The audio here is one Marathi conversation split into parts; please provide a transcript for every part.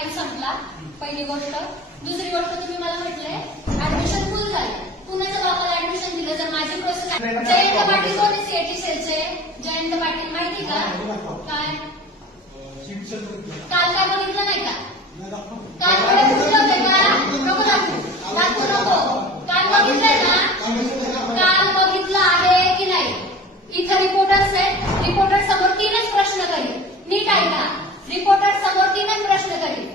टाइम संपला, पहिली गोष्ट. दुसरी गोष्ट, तुम्ही मला म्हटलंय ऍडमिशन फुल झाले. कुणाच्या बापाला ऍडमिशन दिलं? जर माझी प्रोसेस. जयंत पाटील कोण आहे सीएटी सेलचे? जयंत पाटील माहिती का? काय काल काय बघितलं नाही का? काल बघितलं होते का? नको दाखवू नको. काल बघितलंय ना? काल बघितलं आहे की नाही? इथं रिपोर्टर्स आहेत. रिपोर्टर समोर 3च प्रश्न करील. नीट ऐका. रिपोर्टर समोर 3च प्रश्न करील.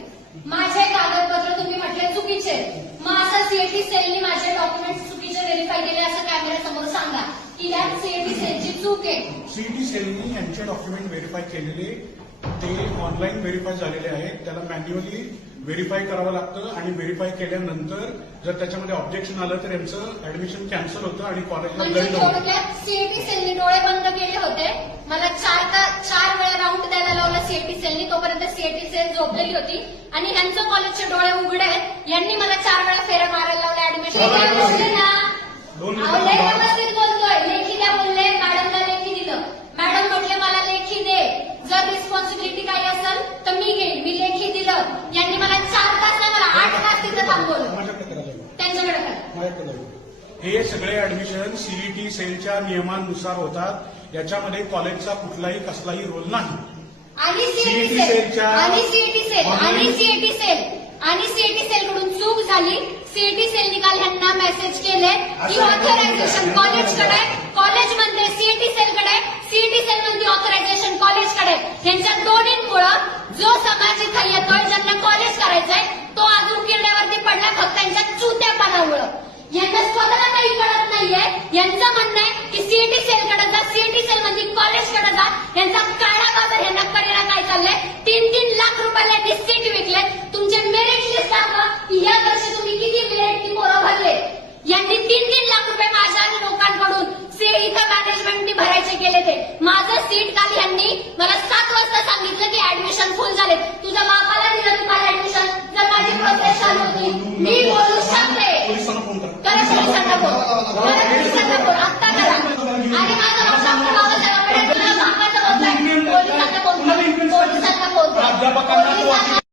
माझे कागदपत्र तुम्ही म्हटले चुकीचे, मग असं सीएटी सेलनी माझे डॉक्युमेंट चुकीचे व्हेरीफाय केले असं कॅमेऱ्यासमोर सांगा की यात सीएटी सेलची चूक आहे. सीईटी सेलनी यांचे डॉक्युमेंट व्हेरीफाय केलेले ते ऑनलाईन व्हेरीफाय झालेले आहेत. त्याला मॅन्युअली व्हेरीफाय करावं लागतं आणि व्हेरीफाय केल्यानंतर जर त्याच्यामध्ये ऑब्जेक्शन आलं तर यांचं ऍडमिशन कॅन्सल होतं आणि कॉलेजला म्हणजे दंड होतो. थोडक्यात सीएटी सेलनी डोळे बंद केले होते. मला 4 वेळा राऊंड द्यायला लावला सीएटी सेलनी. तोपर्यंत सीएटी सेल झोपलेली होती आणि यांचं कॉलेजचे डोळे उघडे आहेत. यांनी मला 4 वेळा फेऱ्या मारायला लावल्या ऍडमिशन बोलले ना. लय व्यवस्थित बोलतोय. लेखी द्या बोलले. मॅडमला लेखी दिलं. मॅडम म्हटले मला लेखी दे. जर रिस्पॉन्सिबिलिटी काही असेल तर मी घेईन. मी लेखी दिलं. यांनी मला 4 तास नाही, मला 8 तास तिथं थांबवलं. त्यांच्याकडे करा. हे सगळे ऍडमिशन सीईटी सेलच्या नियमांनुसार होतात. याच्यामध्ये कॉलेजचा कुठलाही कसलाही रोल नाही. आणि सीएटी सेल आणि सीएटी सेल आणि सीएटी सेल आणि सीएटी सेल कडून चूक झाली. सीएटी सेल निकाल ह्यांना मेसेज केले की ऑथरायझेशन कॉलेजकडे, कॉलेज म्हणते सीएटी सेलकडे, सीएटी सेल म्हणते ऑथरायझेशन कॉलेजकडे. ह्यांच्या दोन्हींमुळं जो समाज इथं येतोय, ज्यांना कॉलेज करायचंय, तो अजून किरड्यावरती पडला फक्त त्यांच्या चुत्यापणामुळं. यांना स्वतःला काही कळत नाहीये. यांचं म्हणणं आहे की सीएटी सेलकडे जा, सीएटी सेल म्हणजे कॉलेजकडे जा. यांचा काळा बाजार ह्यांना करेला काय चाललंय? 3-3 लाख रुपयाला सीट विकले. तुमचे मेरिट लिस्ट दाखवा की या वर्षी तुम्ही किती मेरिटची पोरं भरले. यांनी 3-3 लाख रुपये माझ्या लोकांकडून इथं मॅनेजमेंटनी भरायचे केले. ते माझं सीट काल यांनी मला 7 वाजता सांगितलं की ऍडमिशन फुल